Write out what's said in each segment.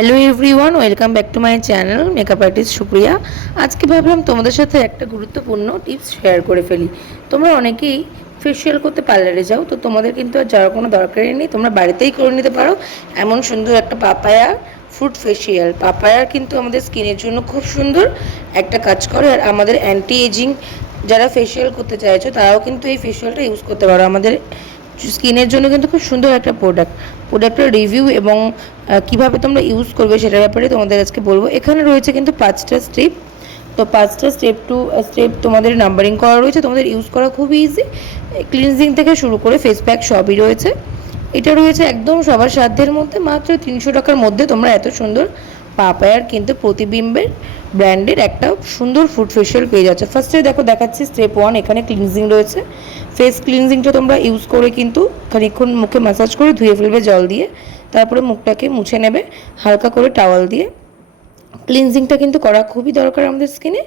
Hello everyone, welcome back to my channel makeup artist Supriya. আজকে ভাবলাম তোমাদের সাথে একটা গুরুত্বপূর্ণ টিপস শেয়ার করে ফেলি। তোমরা অনেকেই ফেশিয়াল করতে পার্লারে যাও, তো তোমাদের কিন্তু আর যাওয়ার কোনো দরকারই নেই, তোমরা বাড়িতেই করে নিতে পারো এমন সুন্দর একটা পাপায়া ফ্রুট ফেশিয়াল। পাপায়া কিন্তু আমাদের স্কিনের জন্য খুব সুন্দর একটা কাজ করে, আর আমাদের অ্যান্টি এজিং যারা ফেশিয়াল করতে চাইছো তারাও কিন্তু এই ফেশিয়ালটা ইউজ করতে পারো। আমাদের স্কিনের জন্য কিন্তু খুব সুন্দর একটা প্রোডাক্টের রিভিউ এবং কীভাবে তোমরা ইউজ করবে সেটার ব্যাপারে তোমাদের আজকে বলবো। এখানে রয়েছে কিন্তু 5টা স্টেপ, তো 5টা স্টেপ তোমাদের নাম্বারিং করা রয়েছে, তোমাদের ইউজ করা খুব ইজি। ক্লিনজিং থেকে শুরু করে ফেস প্যাক সবই রয়েছে। এটা রয়েছে একদম সবার সাধ্যের মধ্যে, মাত্র 300 টাকার মধ্যে তোমরা এত সুন্দর পাপায়ার কিন্তু প্রতিবিম্বের ব্র্যান্ডের একটা সুন্দর ফুড ফেশিয়াল পেয়ে যাচ্ছে। ফার্স্টে দেখাচ্ছি স্টেপ 1, এখানে ক্লিনজিং রয়েছে। ফেস ক্লিনজিংটা তোমরা ইউজ করে কিন্তু খানিকক্ষণ মুখে ম্যাসাজ করে ধুয়ে ফেলবে জল দিয়ে, তারপরে মুখটাকে মুছে নেবে হালকা করে টাওয়াল দিয়ে। ক্লিনজিংটা কিন্তু করা খুবই দরকার আমাদের স্কিনে।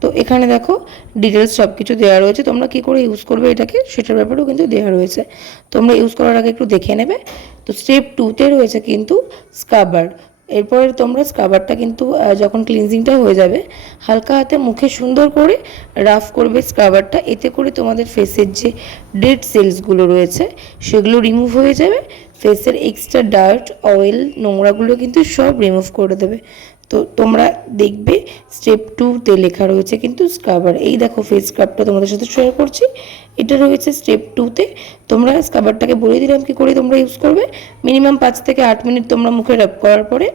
তো এখানে দেখো ডিটেলস সব কিছু দেওয়া রয়েছে, তোমরা কী করে ইউজ করবে এটাকে সেটার ব্যাপারেও কিন্তু দেওয়া রয়েছে, তোমরা ইউজ করার আগে একটু দেখে নেবে। তো স্টেপ 2তে রয়েছে কিন্তু স্ক্রাবার। এরপরে তোমরা স্ক্রাবারটা কিন্তু যখন ক্লিনজিংটা হয়ে যাবে হালকা হাতে মুখে সুন্দর করে রাফ করবে স্ক্রাবারটা, এতে করে তোমাদের ফেসের যে ডেড সেলসগুলো রয়েছে সেগুলো রিমুভ হয়ে যাবে। ফেসের এক্সট্রা ডার্ট অয়েল নোংরাগুলো কিন্তু সব রিমুভ করে দেবে। তো তোমরা দেখবে স্টেপ 2তে লেখা রয়েছে কিন্তু স্ক্রাবার। এই দেখো ফেস স্ক্রাবটা তোমাদের সাথে শেয়ার করছি, এটা রয়েছে স্টেপ 2তে। তোমরা স্ক্রাবারটাকে বলে দিলাম কী করে তোমরা ইউজ করবে। মিনিমাম 5 থেকে 8 মিনিট তোমরা মুখে রাব করার পরে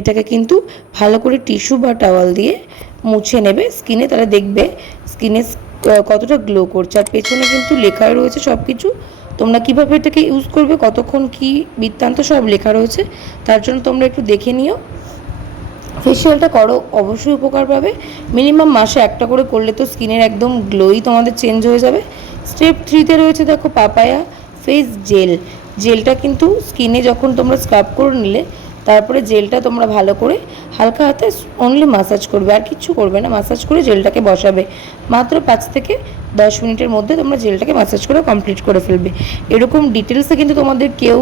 এটাকে কিন্তু ভালো করে টিস্যু বা টাওয়াল দিয়ে মুছে নেবে স্কিনে, তাহলে দেখবে স্কিনে কতটা গ্লো করছে। আর পেছনে কিন্তু লেখা রয়েছে সব কিছু, তোমরা কীভাবে এটাকে ইউজ করবে, কতক্ষণ কী বৃত্তান্ত সব লেখা রয়েছে, তার জন্য তোমরা একটু দেখে নিও। ফেশিয়ালটা করো, অবশ্যই উপকার পাবে। মিনিমাম মাসে একটা করে করলে তো স্কিনের একদম গ্লোই তোমাদের চেঞ্জ হয়ে যাবে। স্টেপ 3তে রয়েছে দেখো পাপায়া ফেস জেলটা কিন্তু স্কিনে যখন তোমরা স্ক্রাব করে নিলে তারপরে জেলটা তোমরা ভালো করে হালকা হাতে অনলি মাসাজ করবে, আর কিচ্ছু করবে না। মাসাজ করে জেলটাকে বসাবে, মাত্র 5 থেকে 10 মিনিটের মধ্যে তোমরা জেলটাকে মাসাজ করে কমপ্লিট করে ফেলবে। এরকম ডিটেলসে কিন্তু তোমাদের কেউ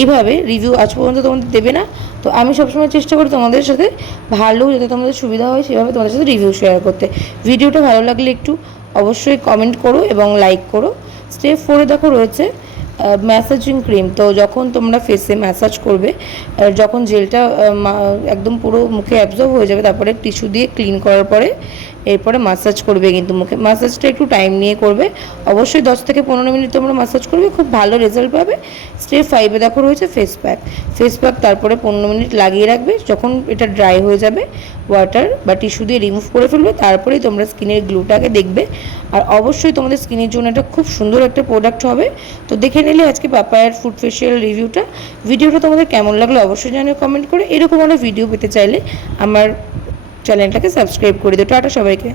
এইভাবে রিভিউ আজ পর্যন্ত তোমাদের দেবে না। তো আমি সবসময় চেষ্টা করি তোমাদের সাথে ভালো, যাতে তোমাদের সুবিধা হয় সেভাবে তোমাদের সাথে রিভিউ শেয়ার করতে। ভিডিওটা ভালো লাগলে একটু অবশ্যই কমেন্ট করো এবং লাইক করো। স্টেপ 4-এ দেখো রয়েছে ম্যাসাজিং ক্রিম। তো যখন তোমরা ফেসে ম্যাসাজ করবে, যখন জেলটা একদম পুরো মুখে অ্যাবজর্ব হয়ে যাবে, তারপরে টিস্যু দিয়ে ক্লিন করার পরে এরপরে মাসাজ করবে কিন্তু মুখে। মাসাজটা একটু টাইম নিয়ে করবে, অবশ্যই 10 থেকে 15 মিনিট তোমরা মাসাজ করবে, খুব ভালো রেজাল্ট পাবে। স্টেপ 5-এ দেখো রয়েছে ফেস প্যাক। তারপরে 15 মিনিট লাগিয়ে রাখবে, যখন এটা ড্রাই হয়ে যাবে ওয়াটার বা টিস্যু দিয়ে রিমুভ করে ফেলবে, তারপরেই তোমরা স্কিনের গ্লোটাকে দেখবে। আর অবশ্যই তোমাদের স্কিনের জন্য এটা খুব সুন্দর একটা প্রোডাক্ট হবে। তো দেখে নিলে আজকে পাপায়ার ফুড ফেশিয়াল রিভিউটা। ভিডিওটা তোমাদের কেমন লাগলো অবশ্যই জানিও কমেন্ট করে। এরকম অনেক ভিডিও পেতে চাইলে আমার চ্যানেলটাকে সাবস্ক্রাইব করে দিও। টাটা সবাইকে।